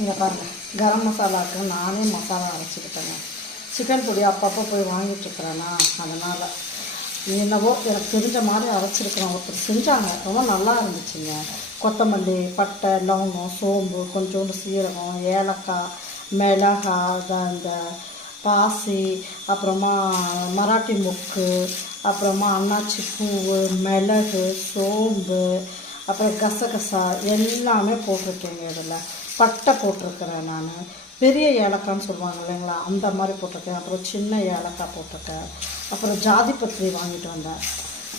இங்கே பாருங்கள், கரம் மசாலாவுக்கு நானே மசாலா அரைச்சிக்கிட்டேங்க. சிக்கன் பொடி அப்பப்போ போய் வாங்கிட்டுருக்குறேன்னா அதனால் என்னவோ எனக்கு தெரிஞ்ச மாதிரி அரைச்சிருக்கிறேன். ஒருத்தர் செஞ்சாங்க, ரொம்ப நல்லா இருந்துச்சுங்க. கொத்தமல்லி, பட்டை, லவங்கம், சோம்பு, கொஞ்சோண்டு சீரகம், ஏலக்காய், மிளகாய், இந்த பாசி, அப்புறமா மராட்டி மொக்கு, அப்புறமா அன்னாச்சி பூவு, மிளகு, சோம்பு, அப்புறம் கசகசா எல்லாமே போட்டிருக்கேங்க. இதில் பட்டை போட்டிருக்கிறேன் நான். பெரிய ஏலக்காய்ன்னு சொல்லுவாங்க இல்லைங்களா, அந்த மாதிரி போட்டிருக்கேன். அப்புறம் சின்ன ஏலக்காய் போட்டிருக்கேன். அப்புறம் ஜாதி பத்திரி வாங்கிட்டு வந்தேன்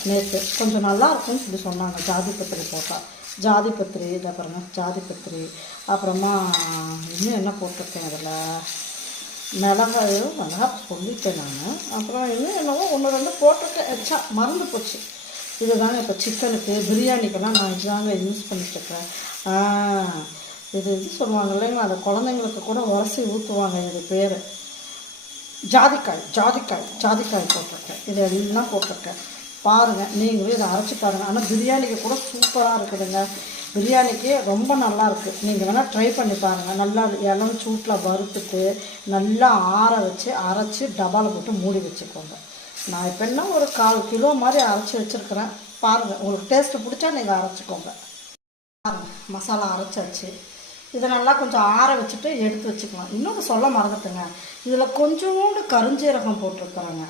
நேற்று. கொஞ்சம் நல்லா இருக்குன்னு சொல்லி சொன்னாங்க ஜாதி பத்திரி போட்டால். ஜாதி பத்திரி இதை பாருங்கள், ஜாதி பத்திரி. அப்புறமா இன்னும் என்ன போட்டிருக்கேன் அதில், மிளகா சொல்லிட்டேன் நான். அப்புறம் இன்னும் என்னவோ ஒன்று ரெண்டு போட்டிருக்கேன், எச்சா மறந்து போச்சு. இதுதாங்க இப்போ சிக்கனுக்கு பிரியாணிக்கெல்லாம் நான் இதுதாங்க யூஸ் பண்ணிட்டுருக்கேன். இது சொல்லுவாங்க இல்லைங்களா, அந்த குழந்தைங்களுக்கு கூட உரசி ஊற்றுவாங்க. இது பேர் ஜாதிக்காய் போட்டிருக்கேன். இது எல்லாம் போட்டிருக்கேன். பாருங்கள், நீங்களும் இதை அரைச்சி பாருங்கள். ஆனால் பிரியாணிக்கு கூட சூப்பராக இருக்குதுங்க. பிரியாணிக்கு ரொம்ப நல்லா இருக்குது. நீங்கள் வேணால் ட்ரை பண்ணி பாருங்கள். நல்லா இளம் சூட்டில் வறுத்துட்டு நல்லா ஆற வச்சு அரைச்சி டப்பாவில் போட்டு மூடி வச்சுக்கோங்க. நான் இப்போ என்ன ஒரு 1/4 கிலோ மாதிரி அரைச்சி வச்சுருக்கிறேன். பாருங்கள், உங்களுக்கு டேஸ்ட்டு பிடிச்சா நீங்கள் அரைச்சிக்கோங்க. பாருங்கள், மசாலா அரைச்சாச்சு. இதை நல்லா கொஞ்சம் ஆற வச்சுட்டு எடுத்து வச்சுக்கலாம். இன்னொன்று சொல்ல மறந்துட்டுங்க, இதில் கொஞ்சோண்டு கருஞ்சீரகம் போட்டிருக்குறேங்க.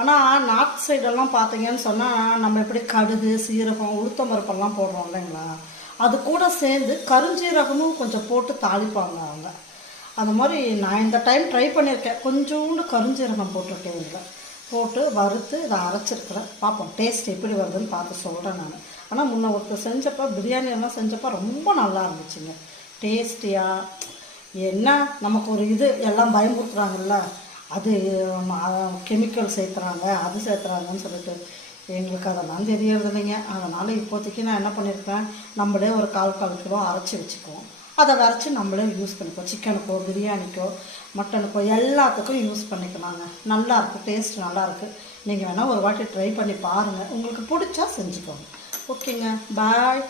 ஆனால் நார்த் சைடெல்லாம் பார்த்தீங்கன்னு சொன்னால் நம்ம எப்படி கடுகு, சீரகம், உளுத்தம்பருப்பெல்லாம் போடுறோம் இல்லைங்களா, அது கூட சேர்ந்து கருஞ்சீரகமும் கொஞ்சம் போட்டு தாளிப்பாங்க அவங்க. அந்த மாதிரி நான் இந்த டைம் ட்ரை பண்ணியிருக்கேன். கொஞ்சோண்டு கருஞ்சீரகம் போட்டிருக்கேன். இதில் போட்டு வறுத்து இதை அரைச்சிருக்கிறேன். பார்ப்போம் டேஸ்ட் எப்படி வருதுன்னு பார்த்து சொல்கிறேன் நான். ஆனால் முன்ன ஒருத்தர் செஞ்சப்போ, பிரியாணியெல்லாம் செஞ்சப்போ ரொம்ப நல்லா இருந்துச்சுங்க. டேஸ்டியாக என்ன, நமக்கு ஒரு இது எல்லாம் பயன்படுத்துகிறாங்கல்ல, அது கெமிக்கல் சேர்த்துறாங்க, அது சேர்த்துறாங்கன்னு சொல்லிட்டு எங்களுக்கு அதெல்லாம் தெரியறது இல்லைங்க. அதனால் இப்போதைக்கு நான் என்ன பண்ணியிருக்கேன், நம்மளே ஒரு 1/4 கிலோ அரைச்சி வச்சுக்குவோம். அதை வரைச்சி நம்மளே யூஸ் பண்ணிப்போம். சிக்கனுக்கோ, பிரியாணிக்கோ, மட்டனுக்கோ எல்லாத்துக்கும் யூஸ் பண்ணிக்கலாங்க. நல்லாயிருக்கு, டேஸ்ட் நல்லாயிருக்கு. நீங்கள் வேணால் ஒரு வாட்டி ட்ரை பண்ணி பாருங்கள். உங்களுக்கு பிடிச்சா செஞ்சுக்கோங்க. ஓகேங்க, பாய்.